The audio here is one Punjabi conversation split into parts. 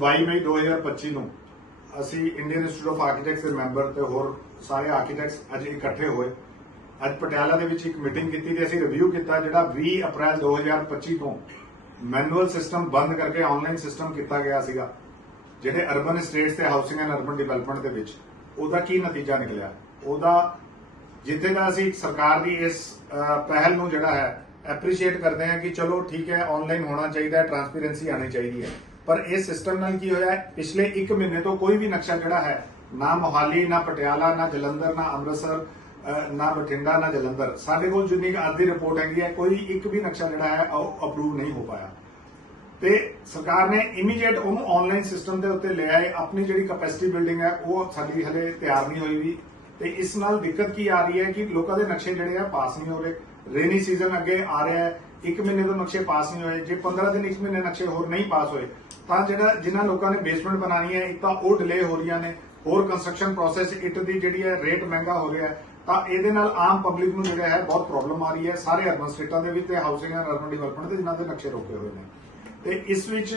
22 ਮਈ 2025 ਨੂੰ ਅਸੀਂ ਇੰਡੀਅਨ ਇੰਸਟੀਚਿਊਟ ਆਫ ਆਰਕੀਟੈਕਟਸ ਦੇ ਮੈਂਬਰ ਤੇ ਹੋਰ ਸਾਰੇ ਆਰਕੀਟੈਕਟਸ ਅੱਜ ਇਕੱਠੇ ਹੋਏ। ਅੱਜ ਪਟਿਆਲਾ ਦੇ ਵਿੱਚ ਇੱਕ ਮੀਟਿੰਗ ਕੀਤੀ ਤੇ ਅਸੀਂ ਰਿਵਿਊ ਕੀਤਾ ਜਿਹੜਾ 20 ਅਪ੍ਰੈਲ 2025 ਤੋਂ ਮੈਨੂਅਲ ਸਿਸਟਮ ਬੰਦ ਕਰਕੇ ਆਨਲਾਈਨ ਸਿਸਟਮ ਕੀਤਾ ਗਿਆ ਸੀਗਾ, ਜਿਹੜੇ ਅਰਬਨ ਸਟੇਟਸ ਤੇ ਹਾਊਸਿੰਗ ਐਂਡ ਅਰਬਨ ਡਿਵੈਲਪਮੈਂਟ ਦੇ ਵਿੱਚ। ਉਹਦਾ ਕੀ ਨਤੀਜਾ ਨਿਕਲਿਆ? ਉਹਦਾ ਜਿੱਥੇ ਦਾ ਅਸੀਂ ਸਰਕਾਰ ਦੀ ਇਸ ਪਹਿਲ ਨੂੰ ਜਿਹੜਾ ਹੈ ਐਪਰੀਸ਼ੀਏਟ ਕਰਦੇ ਹਾਂ ਕਿ ਚਲੋ ਠੀਕ ਹੈ ਆਨਲਾਈਨ ਹੋਣਾ ਚਾਹੀਦਾ ਹੈ ਟ੍ਰਾਂਸਪੇਰੈਂਸੀ ਆਣੀ ਚਾਹੀਦੀ ਹੈ। ਪਰ ਇਹ ਸਿਸਟਮ ਨਾਲ ਕੀ ਹੋਇਆ? ਪਿਛਲੇ 1 ਮਹੀਨੇ ਤੋਂ ਕੋਈ ਵੀ ਨਕਸ਼ਾ ਜਿਹੜਾ ਹੈ? ਨਾ ਮੋਹਾਲੀ, ਨਾ ਪਟਿਆਲਾ, ਨਾ ਜਲੰਧਰ, ਨਾ ਅੰਮ੍ਰਿਤਸਰ ਨਾ ਬਠਿੰਡਾ, ਨਾ ਜਲੰਧਰ। ਸਾਡੇ ਕੋਲ ਜਿੰਨੀ ਕੁ ਅੱਜ ਦੀ ਰਿਪੋਰਟ ਹੈਗੀ ਹੈ, ਕੋਈ ਇੱਕ ਵੀ ਨਕਸ਼ਾ ਜਿਹੜਾ ਹੈ, ਉਹ ਅਪਰੂਵ ਨਹੀਂ ਹੋ ਪਾਇਆ। ਤੇ ਸਰਕਾਰ ਨੇ ਇਮੀਡੀਏਟ ਉਹਨੂੰ ਆਨਲਾਈਨ ਸਿਸਟਮ ਦੇ ਉੱਤੇ ਲੈ ਆਏ ਆਪਣੀ ਜਿਹੜੀ ਕੈਪੈਸਿਟੀ ਬਿਲਡਿੰਗ ਹੈ, ਉਹ ਸਾਡੀ ਹਲੇ ਤਿਆਰ ਨਹੀਂ ਹੋਈ ਵੀ। ਤੇ ਇਸ ਨਾਲ ਦਿੱਕਤ ਕੀ ਆ ਰਹੀ ਹੈ ਕਿ ਲੋਕਾਂ ਦੇ ਨਕਸ਼ੇ ਜਿਹੜੇ ਆ, ਪਾਸ ਨਹੀਂ ਹੋ ਰਹੇ। ਰੇਨੀ ਸੀਜ਼ਨ ਅੱਗੇ ਆ ਰਿਹਾ ਹੈ। ਇੱਕ ਮਹੀਨੇ ਤੋਂ ਨਕਸ਼ੇ ਪਾਸ ਨਹੀਂ ਹੋਏ। ਜੇ 15 ਦਿਨ, ਇੱਕ ਮਹੀਨੇ ਨਕਸ਼ੇ ਹੋਰ ਨਹੀਂ ਪਾਸ ਹੋਏ ਤਾਂ ਜਿਹੜਾ ਜਿਨ੍ਹਾਂ ਲੋਕਾਂ ਨੇ ਬੇਸਮੈਂਟ ਬਣਾਣੀ ਹੈ, ਇੱਕ ਤਾਂ ਉਹ ਡਿਲੇ ਹੋ ਰਹੀਆਂ ਨੇ, ਹੋਰ ਕੰਸਟਰਕਸ਼ਨ ਪ੍ਰੋਸੈਸ ਇੱਟ ਦੀ ਜਿਹੜੀ ਹੈ ਰੇਟ ਮਹਿੰਗਾ ਹੋ ਰਿਹਾ ਹੈ, ਤਾਂ ਇਹਦੇ ਨਾਲ ਆਮ ਪਬਲਿਕ ਨੂੰ ਜਿਹੜਾ ਹੈ ਬਹੁਤ ਪ੍ਰੋਬਲਮ ਆ ਰਹੀ ਹੈ, ਸਾਰੇ ਅਰਬਨ ਸਟੇਟਾਂ ਦੇ ਵਿੱਚ ਤੇ ਹਾਊਸਿੰਗ ਐਂਡ ਅਰਬਨ ਡਿਵੈਲਪਮੈਂਟ ਦੇ ਜਿਨ੍ਹਾਂ ਦੇ ਨਕਸ਼ੇ ਰੋਕੇ ਹੋਏ ਨੇ ਤੇ ਇਸ ਵਿੱਚ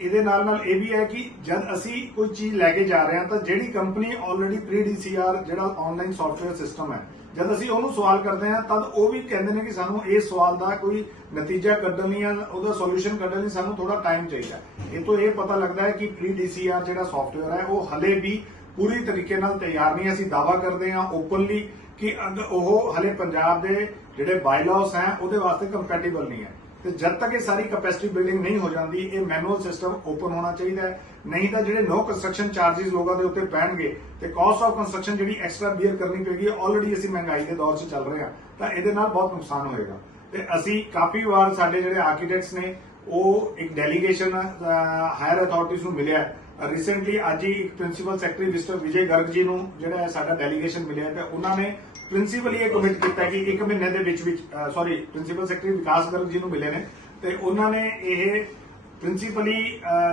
ਇਹਦੇ ਨਾਲ ਨਾਲ ਇਹ ਵੀ ਹੈ ਕਿ ਜਦ ਅਸੀਂ ਕੋਈ ਚੀਜ਼ ਲੈ ਕੇ ਜਾ ਰਹੇ ਹਾਂ, ਤਾਂ ਜਿਹੜੀ ਕੰਪਨੀ ਆਲਰੇਡੀ ਪ੍ਰੀ ਡੀਸੀਆਰ ਜਿਹੜਾ ਆਨਲਾਈਨ ਸੌਫਟਵੇਅਰ ਸਿਸਟਮ ਹੈ, ਜਦ ਅਸੀਂ ਉਹਨੂੰ ਸਵਾਲ ਕਰਦੇ ਹਾਂ, ਤਦ ਉਹ ਵੀ ਕਹਿੰਦੇ ਨੇ ਕਿ ਸਾਨੂੰ ਇਸ ਸਵਾਲ ਦਾ ਕੋਈ ਨਤੀਜਾ ਕੱਢਣ ਲਈ ਜਾਂ ਉਹਦਾ ਸੋਲੂਸ਼ਨ ਕੱਢਣ ਲਈ ਸਾਨੂੰ ਥੋੜਾ ਟਾਈਮ ਚਾਹੀਦਾ ਹੈ। ਇਹ ਤੋਂ ਇਹ ਪਤਾ ਲੱਗਦਾ ਹੈ ਕਿ ਪ੍ਰੀ ਡੀਸੀਆਰ ਜਿਹੜਾ ਸੌਫਟਵੇਅਰ ਹੈ, ਉਹ ਹਲੇ ਵੀ ਪੂਰੀ ਤਰੀਕੇ ਨਾਲ ਤਿਆਰ ਨਹੀਂ। ਅਸੀਂ ਦਾਵਾ ਕਰਦੇ ਹਾਂ ਓਪਨਲੀ ਕਿ ਉਹ ਹਲੇ ਪੰਜਾਬ ਦੇ ਜਿਹੜੇ ਬਾਇਲਾਅਸ ਹੈ, ਉਹਦੇ ਵਾਸਤੇ ਕੰਪੈਟੀਬਲ ਨਹੀਂ ਹੈ। ਤੇ ਜਦ ਤੱਕ ਇਹ ਸਾਰੀ ਕੈਪੈਸਿਟੀ ਬਿਲਡਿੰਗ ਨਹੀਂ ਹੋ ਜਾਂਦੀ, ਇਹ ਮੈਨੂਅਲ ਸਿਸਟਮ ਓਪਨ ਹੋਣਾ ਚਾਹੀਦਾ ਹੈ। ਨਹੀਂ ਤਾਂ ਜਿਹੜੇ ਨੋ ਕੰਸਟਰਕਸ਼ਨ ਚਾਰजेस ਲੋਕਾਂ ਦੇ ਉੱਤੇ ਪੈਣਗੇ ਤੇ ਕਾਸਟ ਆਫ ਕੰਸਟਰਕਸ਼ਨ ਜਿਹੜੀ ਐਕਸਟਰਾ ਬੀਅਰ ਕਰਨੀ ਪਏਗੀ ਆਲਰੇਡੀ ਅਸੀਂ ਮਹਿੰਗਾਈ ਦੇ ਦੌਰ 'ਚ ਚੱਲ ਰਹੇ ਹਾਂ। ਤਾਂ ਇਹਦੇ ਨਾਲ ਬਹੁਤ ਨੁਕਸਾਨ ਹੋਏਗਾ। ਤੇ ਅਸੀਂ ਕਾਫੀ ਵਾਰ ਸਾਡੇ ਜਿਹੜੇ ਆਰਕੀਟੈਕਟਸ ਨੇ ਉਹ ਇੱਕ ਡੈਲੀਗੇਸ਼ਨ ਹਾਇਰ ਅਥਾਰਟੀਜ਼ ਨੂੰ ਮਿਲਿਆ। ਰੀਸੈਂਟਲੀ ਅੱਜ ਹੀ ਇੱਕ principal secretary mister Vijay Garg ji ਨੂੰ ਜਿਹੜਾ ਸਾਡਾ ਡੈਲੀਗੇਸ਼ਨ ਮਿਲਿਆ ਤੇ ਉਹਨਾਂ ਨੇ ਪ੍ਰਿੰਸੀਪਲੀ ਇਹ ਕਮਿਟ ਕੀਤਾ ਕਿ ਇੱਕ ਮਹੀਨੇ ਦੇ ਵਿੱਚ ਵਿੱਚ sorry principal secretary Vikas Garg ji ਨੂੰ ਮਿਲੇ ਨੇ। ਤੇ ਉਹਨਾਂ ਨੇ ਇਹ ਪ੍ਰਿੰਸੀਪਲੀ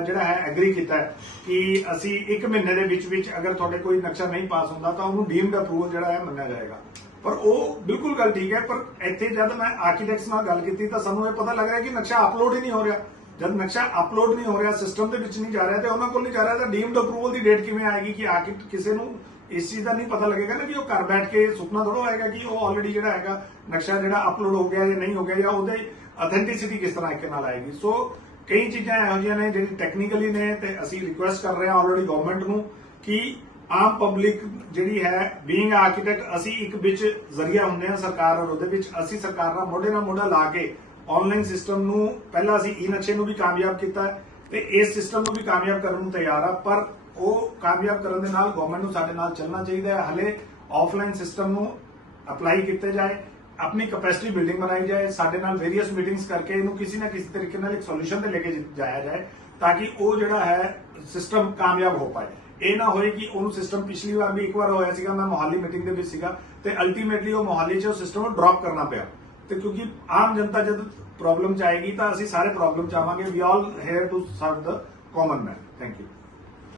ਜਿਹੜਾ ਹੈ ਐਗਰੀ ਕੀਤਾ ਕਿ ਅਸੀਂ ਇੱਕ ਮਹੀਨੇ ਦੇ ਵਿੱਚ ਵਿੱਚ ਅਗਰ ਤੁਹਾਡੇ ਕੋਈ ਨਕਸ਼ਾ ਨਹੀਂ ਪਾਸ ਹੁੰਦਾ ਤਾਂ ਉਹਨੂੰ ਡੀਮਡ ਅਪਰੂਵਲ ਜਿਹੜਾ ਹੈ ਮੰਨਿਆ ਜਾਏਗਾ। ਪਰ ਉਹ ਬਿਲਕੁਲ ਗੱਲ ਠੀਕ ਹੈ, ਪਰ ਇੱਥੇ ਜਦ ਮੈਂ ਆਰਕੀਟੈਕਟਸ ਨਾਲ ਗੱਲ ਕੀਤੀ ਤਾਂ ਸਾਨੂੰ ਇਹ ਪਤਾ ਲੱਗ ਰਿਹਾ ਕਿ ਨਕਸ਼ਾ ਅਪਲੋਡ ਹੀ ਨਹੀਂ ਹੋ ਰਿਹਾ। ਜਦ ਨਕਸ਼ਾ ਅਪਲੋਡ ਨਹੀਂ ਹੋ ਰਿਹਾ ਸਿਸਟਮ ਦੇ ਵਿੱਚ ਨਹੀਂ ਜਾ ਰਿਹਾ ਤੇ ਉਹਨਾਂ ਕੋਲ ਨਹੀਂ ਜਾ ਰਿਹਾ, ਤਾਂ ਡੀਮਡ ਅਪਰੂਵਲ ਦੀ ਡੇਟ ਕਿਵੇਂ ਆਏਗੀ ਕਿ ਆਰਕਿਟ ਕਿਸੇ ਨੂੰ ਇਸ ਚੀਜ਼ ਦਾ ਨਹੀਂ ਪਤਾ ਲੱਗੇਗਾ ਨਾ ਕਿ ਉਹ ਘਰ ਬੈਠ ਕੇ ਸੁਪਨਾ ਥੋੜਾ ਹੋਏਗਾ ਕਿ ਉਹ ਆਲਰੇਡੀ ਜਿਹੜਾ ਹੈਗਾ ਨਕਸ਼ਾ ਜਿਹੜਾ ਅਪਲੋਡ ਹੋ ਗਿਆ ਜਾਂ ਨਹੀਂ ਹੋ ਗਿਆ ਜਾਂ ਉਹਦੇ ਅਥੈਂਟਿਸਿਟੀ ਕਿਸ ਤਰ੍ਹਾਂ ਇੱਕ ਨਾਲ ਆਏਗੀ। ਸੋ ਕਈ ਚੀਜ਼ਾਂ ਇਹੋ ਜਿਹੀਆਂ ਨੇ ਜਿਹੜੀ ਟੈਕਨੀਕਲੀ ਨੇ ਤੇ ਅਸੀਂ ਰਿਕੁਐਸਟ ਕਰ ਰਹੇ ਹਾਂ ਆਲਰੇਡੀ ਗਵਰਨਮੈਂਟ ਨੂੰ ਕਿ ਆਮ ਪਬਲਿਕ ਜਿਹੜੀ ਹੈ ਬੀਇੰਗ ਆਰਕੀਟੈਕਟ ਅਸੀਂ ਇੱਕ ਵਿੱਚ ਜ਼ਰੀਆ ਹੁੰਦੇ ਹਾਂ ਸਰਕਾਰ ਔਰ ਉਹਦੇ ਵਿੱਚ। ਅਸੀਂ ਸਰਕਾਰ ਨਾਲ ਮੋਢੇ ਨਾਲ ਮੋਢਾ ਲਾ ਕੇ ਆਨਲਾਈਨ ਸਿਸਟਮ ਨੂੰ ਪਹਿਲਾਂ ਅਸੀਂ ਈ ਨਕਸ਼ੇ ਨੂੰ ਵੀ ਕਾਮਯਾਬ ਕੀਤਾ ਤੇ ਇਸ ਸਿਸਟਮ ਨੂੰ ਵੀ ਕਾਮਯਾਬ ਕਰਨ ਨੂੰ ਤਿਆਰ ਆ, ਪਰ ਉਹ ਕਾਮਯਾਬ ਕਰਨ ਦੇ ਨਾਲ ਗਵਰਨਮੈਂਟ ਨੂੰ ਸਾਡੇ ਨਾਲ ਚੱਲਣਾ ਚਾਹੀਦਾ ਹੈ। ਹਲੇ ਆਫਲਾਈਨ ਸਿਸਟਮ ਨੂੰ ਅਪਲਾਈ ਕੀਤੇ ਜਾਏ, ਆਪਣੀ ਕੈਪੈਸਿਟੀ ਬਿਲਡਿੰਗ ਬਣਾਈ ਜਾਏ, ਸਾਡੇ ਨਾਲ ਵੇਰੀਅਸ ਮੀਟਿੰਗਸ ਕਰਕੇ ਇਹਨੂੰ ਕਿਸੇ ਨਾ ਕਿਸੇ ਤਰੀਕੇ ਨਾਲ ਇੱਕ ਸੋਲੂਸ਼ਨ ਤੇ ਲੈ ਕੇ ਜਾਇਆ ਜਾਏ, ਤਾਂ ਕਿ ਉਹ ਜਿਹੜਾ ਹੈ ਸਿਸਟਮ ਕਾਮਯਾਬ ਹੋ ਪਾਏ। ਇਹ ਨਾ ਹੋਏ ਕਿ ਉਹਨੂੰ ਸਿਸਟਮ ਪਿਛਲੀ ਵਾਰ ਵੀ ਇੱਕ ਵਾਰ ਹੋਇਆ ਸੀਗਾ, ਮੈਂ ਮੋਹਾਲੀ ਮੀਟਿੰਗ ਦੇ ਵਿੱਚ ਸੀਗਾ, ਤੇ ਅਲਟੀਮੇਟਲੀ ਉਹ ਮੋਹਾਲੀ 'ਚ ਉਹ ਸਿਸਟਮ ਨੂੰ ਡ੍ਰੌਪ ਕਰਨਾ ਪਿਆ। ਤੇ ਕਿਉਂਕਿ ਆਮ ਜਨਤਾ ਜਦ ਪ੍ਰੋਬਲਮ ਚ ਆਏਗੀ ਤਾਂ ਅਸੀਂ ਸਾਰੇ ਪ੍ਰੋਬਲਮ ਚ ਆਵਾਂਗੇ। We all here to serve the common man thank you